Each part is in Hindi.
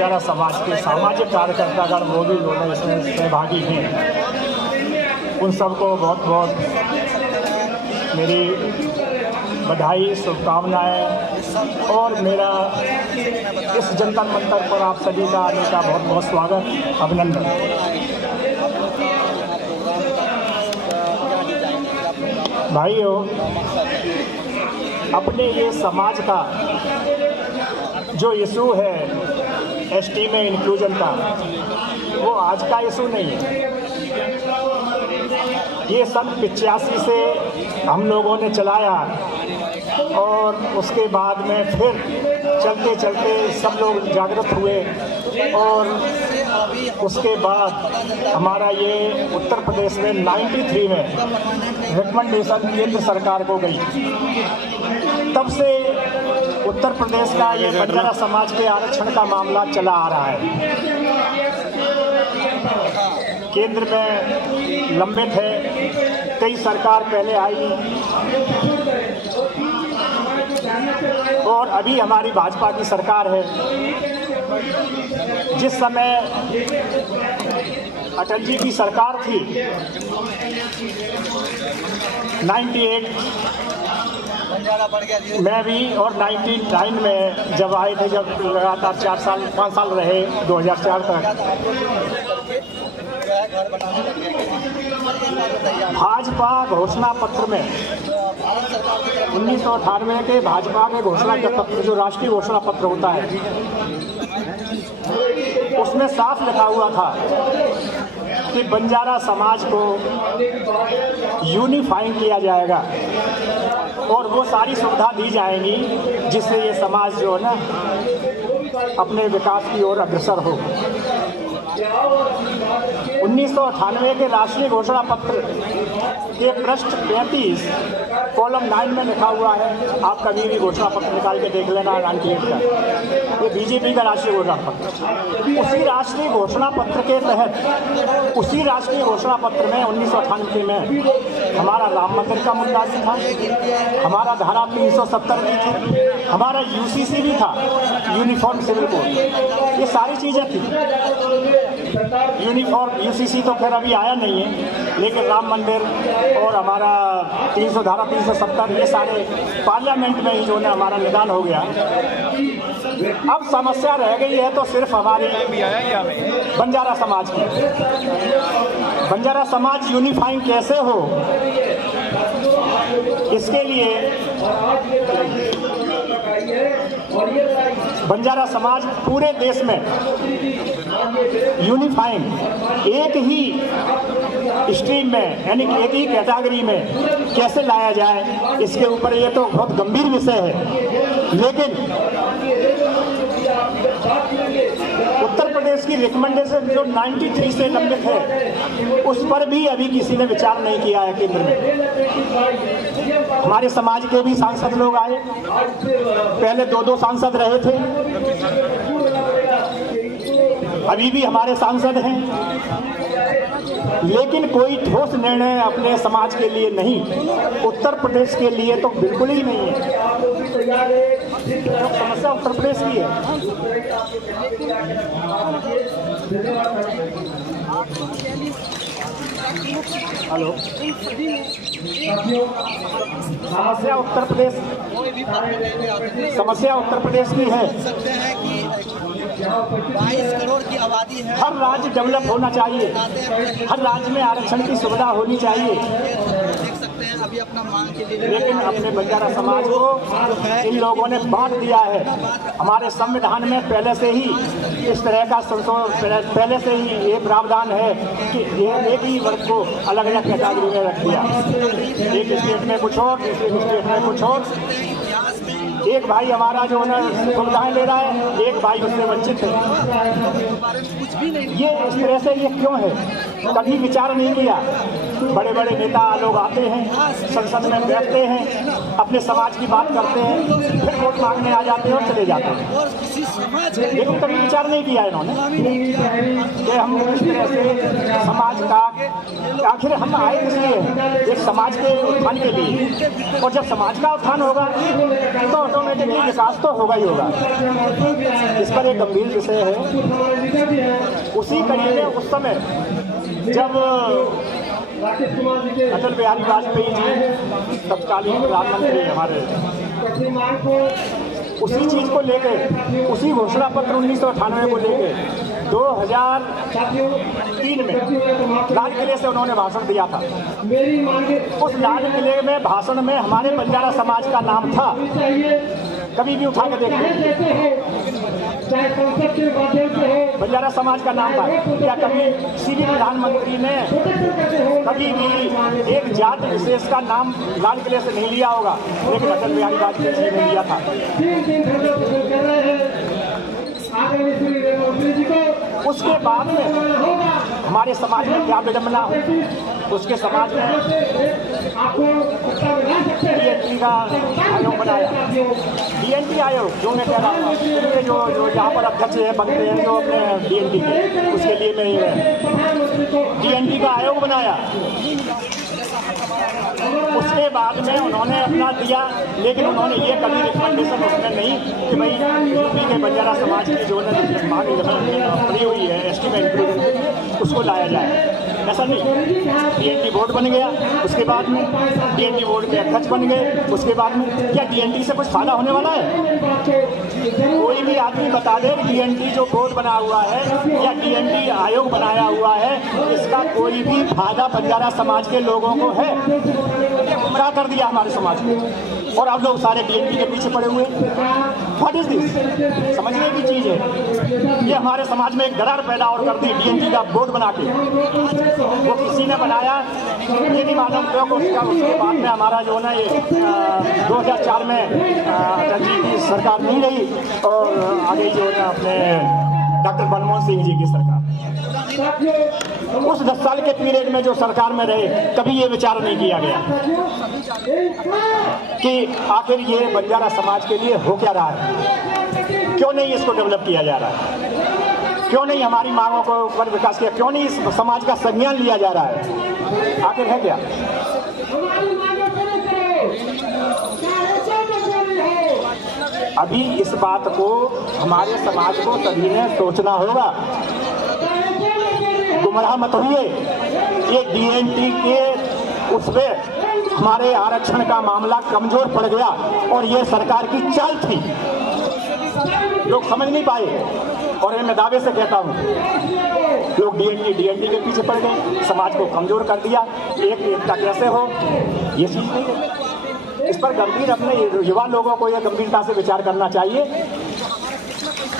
बंजारा समाज के सामाजिक कार्यकर्तागण वो भी लोग इसमें सहभागी हैं। उन सबको बहुत बहुत मेरी बधाई, शुभकामनाएँ और मेरा इस जनता मंतर पर आप सभी का आने का बहुत बहुत स्वागत, अभिनंदन। भाइयों, अपने ये समाज का जो इशू है एसटी में इंक्लूजन का, वो आज का इशू नहीं है। ये सन 85 से हम लोगों ने चलाया और उसके बाद में फिर चलते चलते सब लोग जागृत हुए और उसके बाद हमारा ये उत्तर प्रदेश में 93 में रिकमेंडेशन केंद्र सरकार को गई। तब से उत्तर प्रदेश का ये बंजारा समाज के आरक्षण का मामला चला आ रहा है। केंद्र में लंबित है, कई सरकार पहले आई और अभी हमारी भाजपा की सरकार है। जिस समय अटल जी की सरकार थी 98 में भी और 99 में जब आए थे, जब लगातार 5 साल रहे 2004 तक, भाजपा घोषणा पत्र में 1998 के भाजपा के घोषणा पत्र, जो राष्ट्रीय घोषणा पत्र होता है, उसमें साफ लिखा हुआ था कि बंजारा समाज को यूनिफाइंग किया जाएगा और वो सारी सुविधा दी जाएंगी जिससे ये समाज जो है ना अपने विकास की ओर अग्रसर हो। 1998 के राष्ट्रीय घोषणा पत्र के पृष्ठ 35 कॉलम 9 में लिखा हुआ है, आप कभी भी घोषणा पत्र निकाल के देख लेना 98 का, ये बीजेपी का राष्ट्रीय घोषणा पत्र। उसी राष्ट्रीय घोषणा पत्र के तहत, उसी राष्ट्रीय घोषणा पत्र में 1998 में हमारा राम मंदिर का मुद्दा भी था, हमारा धारा 370 भी थी, हमारा यूसीसी भी था, यूनिफॉर्म सिविल कोड, ये सारी चीज़ें थी। यूनिफॉर्म यूसीसी तो खैर अभी आया नहीं है, लेकिन राम मंदिर और हमारा 370 ये सारे पार्लियामेंट में ही जो है हमारा निदान हो गया। अब समस्या रह गई है तो सिर्फ हमारी बंजारा समाज की। बंजारा समाज यूनिफाइंग कैसे हो, इसके लिए बंजारा समाज पूरे देश में यूनिफाइंग एक ही स्ट्रीम में, यानी कि एक ही कैटेगरी में कैसे लाया जाए, इसके ऊपर ये तो बहुत गंभीर विषय है। लेकिन उत्तर प्रदेश की रिकमेंडेशन जो 93 से लंबित है, उस पर भी अभी किसी ने विचार नहीं किया है केंद्र में। हमारे समाज के भी सांसद लोग आए, पहले 2 सांसद रहे थे, अभी भी हमारे सांसद हैं, लेकिन कोई ठोस निर्णय अपने समाज के लिए नहीं, उत्तर प्रदेश के लिए तो बिल्कुल ही नहीं है। तो समस्या उत्तर प्रदेश की है। हेलो, समस्या उत्तर प्रदेश की है। 22 करोड़ की आबादी है। हर राज्य डेवलप होना चाहिए, हर राज्य में आरक्षण की सुविधा होनी चाहिए, देख सकते हैं अभी अपना मांग के लिए, लेकिन अपने बंजारा समाज को इन लोगों ने बांट दिया है। हमारे संविधान में पहले से ही इस तरह का पहले से ही ये प्रावधान है कि एक ही वर्ग को अलग अलग कैटेगरी में रख दिया, एक स्टेट में कुछ और, दूसरे स्टेट में कुछ और। एक भाई हमारा जो है सुविधाएं ले रहा है, एक भाई उससे वंचित है। ये इस तरह से ये क्यों है, कभी विचार नहीं किया। बड़े बड़े नेता लोग आते हैं, संसद में बैठते हैं, अपने समाज की बात करते हैं, फिर वोट मांगने आ जाते हैं और चले जाते हैं। और किसी समाज के लेकिन कभी विचार नहीं किया इन्होंने कि हम किस तरह से समाज का, आखिर हम आए इसलिए एक समाज के उत्थान के लिए, और जब समाज का उत्थान होगा तो ऑटोमेटिकली विकास तो होगा ही होगा। इस पर एक गंभीर विषय है। उसी कड़ी में उस समय जब अटल बिहारी वाजपेयी जी तत्कालीन प्रधानमंत्री हमारे, उसी चीज को लेकर, उसी घोषणा पत्र 1998 को लेकर 2003 में लाल किले से उन्होंने भाषण दिया था। उस लाल किले में भाषण में हमारे बंजारा समाज का नाम था। कभी भी उठा के देखते, बंजारा समाज का नाम था। क्या कभी किसी भी प्रधानमंत्री ने कभी भी एक जाति विशेष का नाम लाल किले से नहीं लिया होगा, लेकिन अटल बिहारी वाजपेयी जी ने लिया था। उसके बाद में हमारे समाज में क्या विडंबना हो, उसके समाज में DNT का आयोग बनाया। DNT आयोग जो मैं कह रहा हूँ, जो यहाँ पर अध्यक्ष है बनते हैं जो अपने DNT के, उसके लिए मैं DNT का आयोग बनाया। उसके बाद में उन्होंने अपना दिया, लेकिन उन्होंने ये कभी रिकमेंडेशन उसमें नहीं कि भाई यूपी के बंजारा समाज की जो मांग पड़ी हुई है ST में इंक्लूड, उसको लाया जाए, ऐसा नहीं। DNT बोर्ड बन गया, उसके बाद में DNT बोर्ड के अध्यक्ष बन गए। उसके बाद में क्या DNT से कुछ फायदा होने वाला है? कोई भी आदमी बता दे DNT जो बोर्ड बना हुआ है या DNT आयोग बनाया हुआ है, इसका कोई भी फायदा बंजारा समाज के लोगों को है? गुमराह कर दिया हमारे समाज को, और अब लोग सारे DNT के पीछे पड़े हुए। What is this? समझने की चीज है। ये हमारे समाज में एक दरार पैदा और कर दी DNT का बोर्ड बना के। वो किसी ने बनाया, ये नहीं मालूम क्यों उसका। उसके बाद में हमारा जो है ये 2004 में अटल जी की सरकार नहीं रही, और आगे जो है अपने डॉक्टर मनमोहन सिंह जी की सरकार। उस 10 साल के पीरियड में जो सरकार में रहे, कभी ये विचार नहीं किया गया कि आखिर ये बंजारा समाज के लिए हो क्या रहा है, क्यों नहीं इसको डेवलप किया जा रहा है, क्यों नहीं हमारी मांगों को पर विकास किया, क्यों नहीं इस समाज का संज्ञान लिया जा रहा है, आखिर है क्या? अभी इस बात को हमारे समाज को सभी ने सोचना होगा। गुमराह मत होइए। ये DNT के उसमें हमारे आरक्षण का मामला कमजोर पड़ गया, और ये सरकार की चाल थी, लोग समझ नहीं पाए। और ये मैं दावे से कहता हूँ, लोग DNT के पीछे पड़ गए, समाज को कमजोर कर दिया। एकता कैसे हो, ये चीज नहीं है। इस पर गंभीर अपने युवा लोगों को यह गंभीरता से विचार करना चाहिए।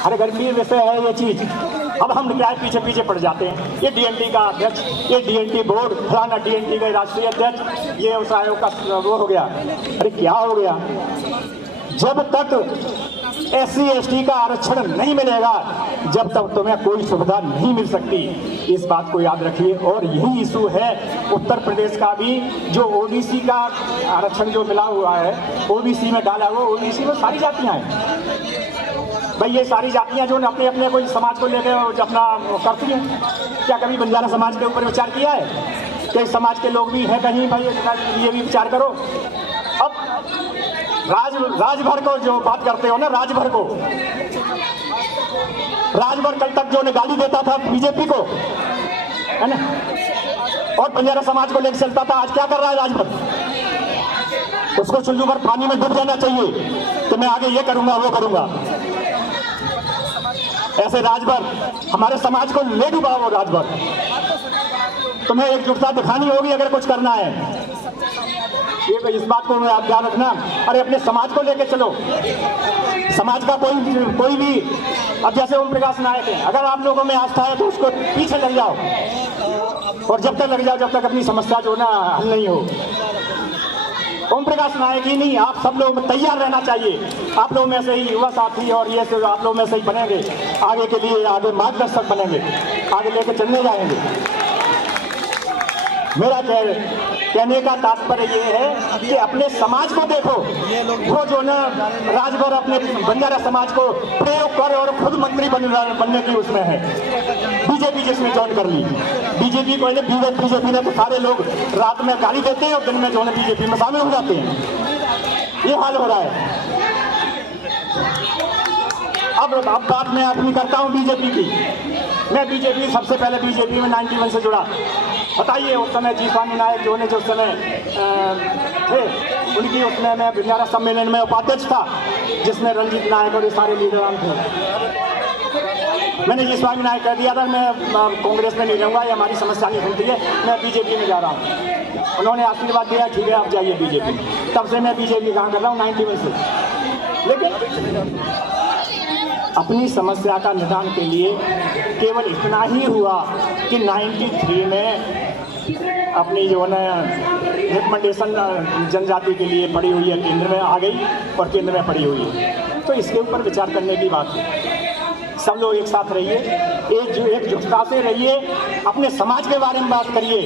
हर गंभीर विषय है ये चीज। अब हम क्या पीछे पीछे पड़ जाते हैं। ये DNT का अध्यक्ष, ये DNT बोर्ड, फलाना DNT का राष्ट्रीय अध्यक्ष, ये उस आयोग का वो हो गया। अरे क्या हो गया? जब तक SC ST का आरक्षण नहीं मिलेगा, जब तक तुम्हें कोई सुविधा नहीं मिल सकती। इस बात को याद रखिए। और यही इशू है उत्तर प्रदेश का भी, जो OBC का आरक्षण जो मिला हुआ है, OBC में डाला हुआ, OBC में सारी जातियां हैं। भाई ये सारी जातियां जो अपने अपने कोई समाज को लेकर अपना करती हैं, क्या कभी बंजारा समाज के ऊपर विचार किया है? कई समाज के लोग भी हैं कहीं, भाई ये भी विचार करो। अब राजभर को जो बात करते हो ना, राजभर कल तक जो ने गाली देता था बीजेपी को, है ना, और बंजारा समाज को लेकर चलता था, आज क्या कर रहा है राजभर? उसको चुल्लू भर पानी में डूब जाना चाहिए कि मैं आगे ये करूंगा वो करूंगा। ऐसे राजभर हमारे समाज को ले डूबा। वो राजभर, तुम्हें एकजुटता दिखानी होगी अगर कुछ करना है। ये इस बात को आप ध्यान रखना। अरे अपने समाज को लेके चलो। समाज का कोई भी, अब जैसे ओम प्रकाश नायक है, अगर आप लोगों में आस्था है तो उसको पीछे लग जाओ, और जब तक लग जाओ जब तक अपनी समस्या जो ना हल नहीं हो। ओम प्रकाश नायक ही नहीं, आप सब लोग तैयार रहना चाहिए। आप लोगों में से ही युवा साथी और ये सब आप लोगों में से ही बनेंगे, आगे के लिए आगे मार्गदर्शक बनेंगे, आगे लेके चलने जाएंगे। मेरा कहने का तात्पर्य ये है कि अपने समाज को देखो। वो जो ना राजभर अपने बंजारा समाज को प्रयोग कर और खुद मंत्री बनने की उसमें है। बीजेपी जिसमें ज्वाइन कर ली, बीजेपी को बीजेपी ने तो सारे लोग रात में गाली देते हैं और दिन में जो है बीजेपी में शामिल हो जाते हैं। ये हाल हो रहा है। अब बात मैं अपनी करता हूँ बीजेपी की। मैं बीजेपी सबसे पहले बीजेपी में 91 से जुड़ा। बताइए उस समय जी स्वामी नायक जो उस समय थे, उनकी उसमें मैं बंजारा सम्मेलन में उपाध्यक्ष था, जिसमें रंजीत नायक और ये सारे लीडर थे। मैंने जी स्वामी नायक कह दिया था मैं कांग्रेस में नहीं रहूँगा, ये हमारी समस्या नहीं सुनती है, मैं बीजेपी में जा रहा हूँ। उन्होंने आशीर्वाद दिया, ठीक है आप जाइए बीजेपी। तब से मैं बीजेपी काम कर रहा हूँ 91 से। लेकिन अपनी समस्या का निदान के लिए केवल इतना ही हुआ कि 93 में अपनी जो है रिकमेंडेशन जनजाति के लिए पड़ी हुई है, केंद्र में आ गई और केंद्र में पड़ी हुई है। तो इसके ऊपर विचार करने की बात है। सब लोग एक साथ रहिए, एकजुटता से रहिए, अपने समाज के बारे में बात करिए।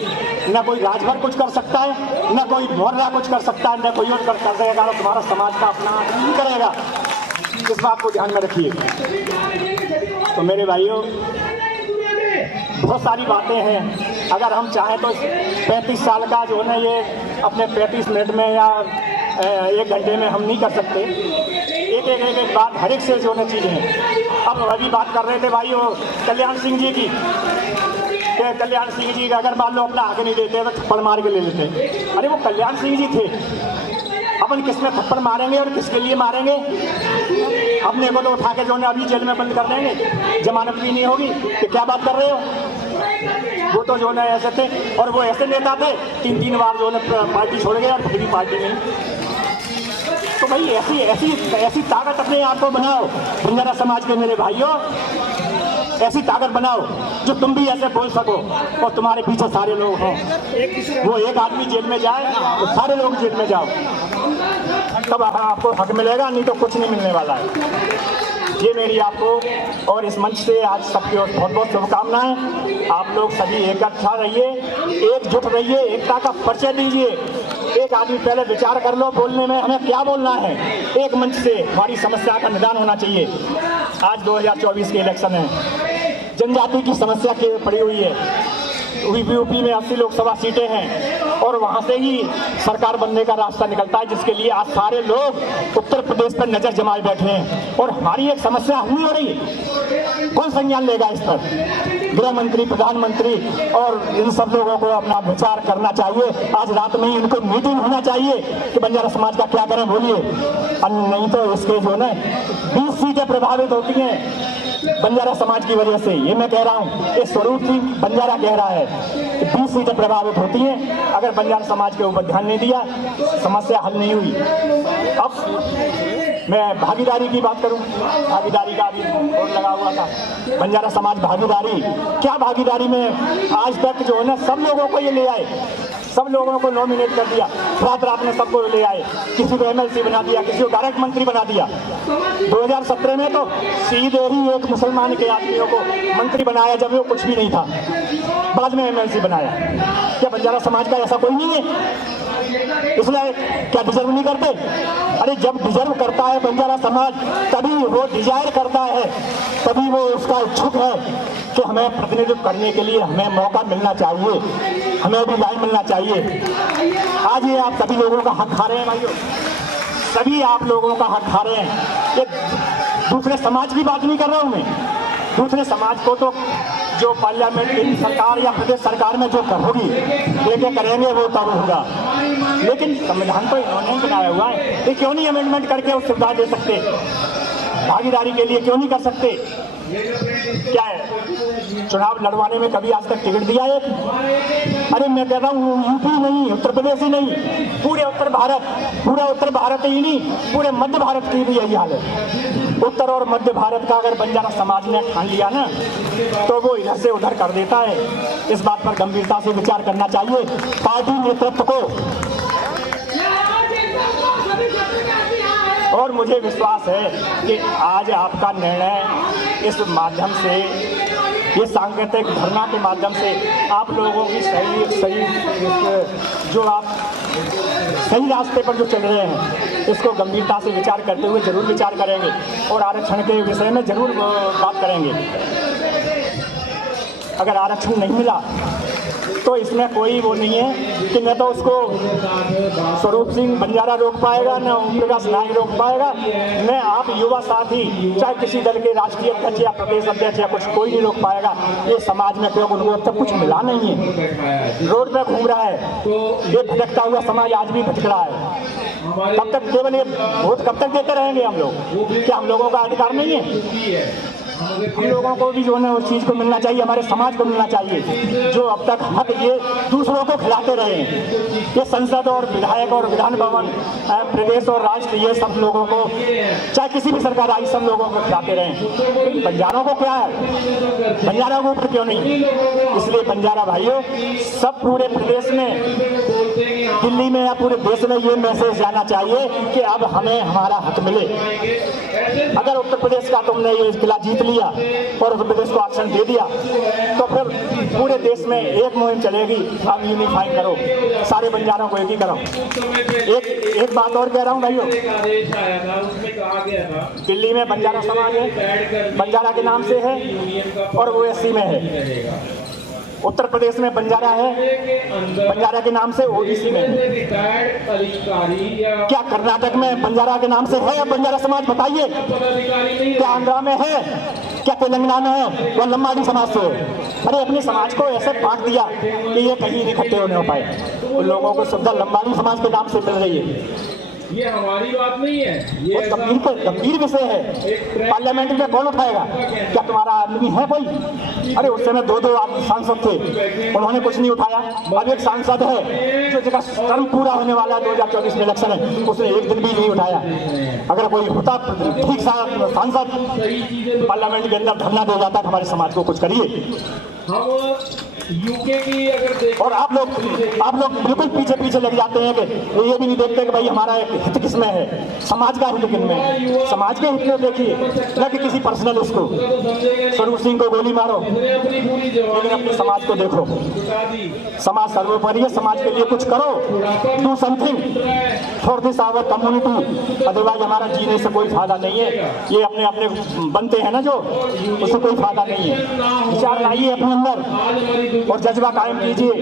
न कोई राजभर कुछ कर सकता है, न कोई मोहल्ला कुछ कर सकता है, न कोई और कर सकेगा। तुम्हारा समाज का अपना नहीं करेगा। इस बात को ध्यान में रखिए। तो मेरे भाइयों, बहुत सारी बातें हैं। अगर हम चाहें तो 35 साल का जो है ना ये अपने 35 मिनट में या 1 घंटे में हम नहीं कर सकते। एक बात हर एक से जो है चीज़ें। अब अभी बात कर रहे थे भाई वो कल्याण सिंह जी की, कल्याण सिंह जी का अगर मान लो अपना आगे नहीं देते तो थप्पड़ मार के ले लेते। अरे वो कल्याण सिंह जी थे, अपन किसमें थप्पड़ मारेंगे और किसके लिए मारेंगे? अपने को तो उठा के जो है अभी जेल में बंद कर देंगे, जमानत भी नहीं होगी। तो क्या बात कर रहे हो? वो तो जो है ऐसे थे, और वो ऐसे नेता थे 3-3 बार जो है पार्टी छोड़ गए और फिर भी पार्टी नहीं। तो भाई ऐसी ताकत अपने आप को बनाओ बंजारा समाज के मेरे भाइयों, ऐसी ताकत बनाओ जो तुम भी ऐसे बोल सको और तुम्हारे पीछे सारे लोग हों। वो एक आदमी जेल में जाए तो सारे लोग जेल में जाओ, तब आपको हक मिलेगा, नहीं तो कुछ नहीं मिलने वाला है। ये मेरी आपको और इस मंच से आज सबकी ओर बहुत बहुत शुभकामनाएं। आप लोग सभी इकट्ठा रहिए, एकजुट रहिए, एकता का परिचय दीजिए। एक आदमी पहले विचार कर लो बोलने में हमें क्या बोलना है। एक मंच से हमारी समस्या का निदान होना चाहिए। आज 2024 के इलेक्शन है, जनजाति की समस्या के पड़ी हुई है। यूपी में 80 लोकसभा सीटें हैं और वहाँ से ही सरकार बनने का रास्ता निकलता है, जिसके लिए आज सारे लोग उत्तर प्रदेश पर नजर जमाए बैठे हैं। और हमारी एक समस्या हल नहीं हो रही है। कौन संज्ञान लेगा इस पर? गृह मंत्री, प्रधानमंत्री और इन सब लोगों को अपना विचार करना चाहिए। आज रात में ही इनको मीटिंग होना चाहिए कि बंजारा समाज का क्या करें, बोलिए। नहीं तो इसके जो है 20 सीटें प्रभावित होती हैं बंजारा समाज की वजह से। ये मैं कह रहा हूँ, ये स्वरूप जी बंजारा कह रहा है कि 20 सीटें प्रभावित होती हैं। अगर बंजारा समाज के ऊपर ध्यान नहीं दिया, समस्या हल नहीं हुई। अब मैं भागीदारी की बात करूं, भागीदारी का अभी बोर्ड लगा हुआ था, बंजारा समाज भागीदारी। क्या भागीदारी में आज तक जो है ना सब लोगों को ये ले आए, सब लोगों को नॉमिनेट कर दिया, रात में सबको ले आए, किसी को MLC बना दिया, किसी को डायरेक्ट मंत्री बना दिया। 2017 में तो सीधे ही एक मुसलमान के आदमियों को मंत्री बनाया जब वो कुछ भी नहीं था, बाद में MLC बनाया। क्या बंजारा समाज का ऐसा कोई नहीं है? इसलिए क्या डिजर्व नहीं करते? अरे जब डिजर्व करता है बंजारा समाज, तभी वो डिजायर करता है, तभी वो उसका इच्छुक है कि हमें प्रतिनिधित्व करने के लिए हमें मौका मिलना चाहिए, हमें भी लाइन मिलना चाहिए। आज ये आप सभी लोगों का हक खा रहे हैं भाइयों, सभी आप लोगों का हक खा रहे हैं। ये दूसरे समाज की बात नहीं कर रहा हूँ मैं। दूसरे समाज को तो जो पार्लियामेंट की सरकार या प्रदेश सरकार में जो होगी लेके करेंगे वो तब होगा, लेकिन संविधान तो इन्होंने बनाया हुआ है। ये क्यों नहीं अमेंडमेंट करके उस सुविधा दे सकते? भागीदारी के लिए क्यों नहीं कर सकते? क्या है, चुनाव लड़वाने में कभी आज तक टिकट दिया है? अरे मैं कह रहा हूँ यूपी नहीं, उत्तर प्रदेश ही नहीं, पूरे उत्तर भारत ही नहीं, पूरे मध्य भारत की भी यही हाल है। उत्तर और मध्य भारत का अगर बंजारा समाज ने ठान लिया ना, तो वो इधर से उधर कर देता है। इस बात पर गंभीरता से विचार करना चाहिए पार्टी नेतृत्व को। और मुझे विश्वास है कि आज आपका निर्णय इस माध्यम से ये सांकेतिक धरना के माध्यम से आप लोगों की सही जो आप सही रास्ते पर जो चल रहे हैं इसको गंभीरता से विचार करते हुए जरूर विचार करेंगे और आरक्षण के विषय में जरूर बात करेंगे। अगर आरक्षण नहीं मिला तो इसमें कोई वो नहीं है कि न तो उसको स्वरूप सिंह बंजारा रोक पाएगा, न ओम प्रकाश नायक रोक पाएगा, न आप युवा साथी चाहे किसी दल के राष्ट्रीय अध्यक्ष या प्रदेश अध्यक्ष या कुछ कोई नहीं रोक पाएगा। ये समाज में क्यों उनको अब तक कुछ मिला नहीं है, रोड पे घूम रहा है, ये भटकता हुआ समाज आज भी भटक रहा है। तब तक केवल ये वोट कब तक देते रहेंगे हम लोग? क्या हम लोगों का अधिकार नहीं है? हम लोगों को भी जो है उस चीज़ को मिलना चाहिए, हमारे समाज को मिलना चाहिए जो अब तक हक ये दूसरों को खिलाते रहे। ये संसद और विधायक और विधान भवन, प्रदेश और राष्ट्र, ये सब लोगों को चाहे किसी भी सरकार आई सब लोगों को खिलाते रहे। बंजारों को क्या है, बंजारा को ऊपर क्यों नहीं? इसलिए बंजारा भाइयों सब पूरे प्रदेश में, दिल्ली में या पूरे देश में ये मैसेज जाना चाहिए कि अब हमें हमारा हक मिले। अगर उत्तर प्रदेश का तुमने ये किला जीत लिया और उत्तर प्रदेश को आरक्षण दे दिया तो फिर पूरे देश में एक मुहिम चलेगी, अब यूनिफाई करो, सारे बंजारों को एक ही करो। एक बात और कह रहा हूँ भाइयों, दिल्ली में बंजारा समाज है, बंजारा के नाम से है और वो एससी में है। उत्तर प्रदेश में बंजारा है, बंजारा के नाम से ओबीसी में है। क्या कर्नाटक में बंजारा के नाम से है अब बंजारा समाज? बताइए, क्या आंध्रा में है, क्या तेलंगाना में है, वह लंबाड़ी समाज से है? अरे अपने समाज को ऐसे बांट दिया कि ये कहीं इकट्ठे होने हो पाए। उन लोगों को सुविधा लंबाड़ी समाज के नाम से मिल रही है। ये हमारी बात नहीं है, ये गंभीर विषय है। पार्लियामेंट में कौन उठाएगा? क्या तुम्हारा आदमी है कोई? अरे उस समय दो सांसद थे, उन्होंने कुछ नहीं उठाया। अब एक सांसद है जो जिसका टर्म पूरा होने वाला है, 2024 में इलेक्शन है, उसने एक दिन भी नहीं उठाया। अगर कोई होता ठीक सांसद पार्लियामेंट के अंदर धरना दे जाता, हमारे समाज को कुछ करिए। हम यूके की अगर और आप लोग बिल्कुल पीछे लग जाते हैं कि ये भी नहीं देखते कि भाई हमारा एक हित किसमें है, समाज का हित किसमें है। समाज के हित में देखिए, न कि किसी पर्सनल उसको स्वरूप सिंह को गोली मारो, लेकिन अपने समाज को देखो। समाज सर्वोपरि है, समाज के लिए कुछ करो, do something for this our community. Otherwise हमारा जीने से कोई फायदा नहीं है। ये अपने बनते हैं ना जो, उससे कोई फायदा नहीं है। विचार लाइए अपने अंदर और जज्बा कायम कीजिए।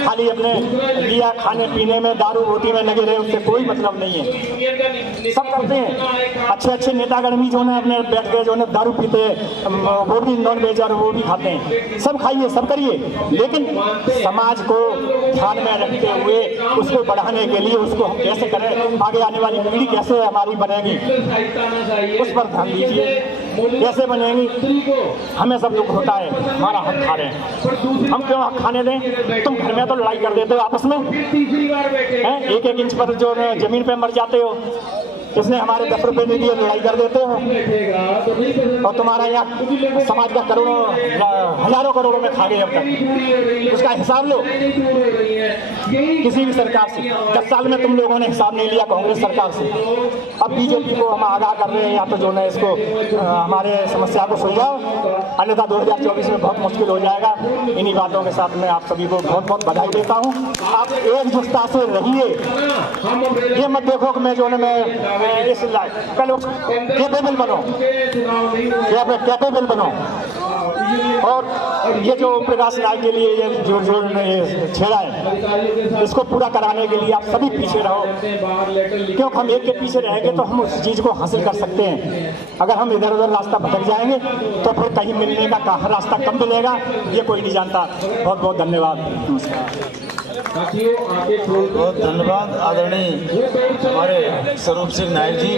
खाली अपने लिया खाने पीने में, दारू रोटी में लगे रहे, उससे कोई मतलब नहीं है। सब करते हैं, अच्छे नेतागण भी जो है अपने बैठ गए, जो है दारू पीते हैं, वो भी नॉन वेज और वो भी खाते हैं। सब खाइए, सब करिए, लेकिन समाज को ध्यान में रखते हुए उसको बढ़ाने के लिए उसको हम कैसे करें, आगे आने वाली पीढ़ी कैसे हमारी बनेगी, उस पर ध्यान दीजिए। कैसे बनेगी? हमें सब दुख होता है, हमारा हक खा रहे हैं, हम क्यों हक खाने दें? तुम घर में तो लड़ाई कर देते हो आपस में, एक इंच पर जो जमीन पे मर जाते हो, इसने हमारे 10 रुपए दे दिए, लड़ाई कर देते हो। और तुम्हारा यहाँ समाज का करोड़ों हजारों करोड़ों में खा गए अब तक, उसका हिसाब लो किसी भी सरकार से। 10 साल में तुम लोगों ने हिसाब नहीं लिया कांग्रेस सरकार से। अब बीजेपी को हम आगाह कर रहे हैं, या तो जो है इसको हमारे समस्या को सुलझाओ, अन्यथा 2024 में बहुत मुश्किल हो जाएगा। इन्हीं बातों के साथ मैं आप सभी को बहुत बहुत बधाई देता हूँ। आप एकजुटता से रहिए, ये मत देखो कि मैं जो है मैं इस कल कैपेबल बनो, कैपेबल बनो। और ये जो प्रकाश नायक के लिए ये जो छेड़ा है, इसको पूरा कराने के लिए आप सभी पीछे रहो, क्योंकि हम एक के पीछे रहेंगे तो हम उस चीज़ को हासिल कर सकते हैं। अगर हम इधर उधर रास्ता भटक जाएंगे तो फिर कहीं मिलने का रास्ता कम मिलेगा, ये कोई नहीं जानता। बहुत बहुत धन्यवाद, नमस्कार। बहुत धन्यवाद आदरणीय हमारे स्वरूप सिंह नायक जी।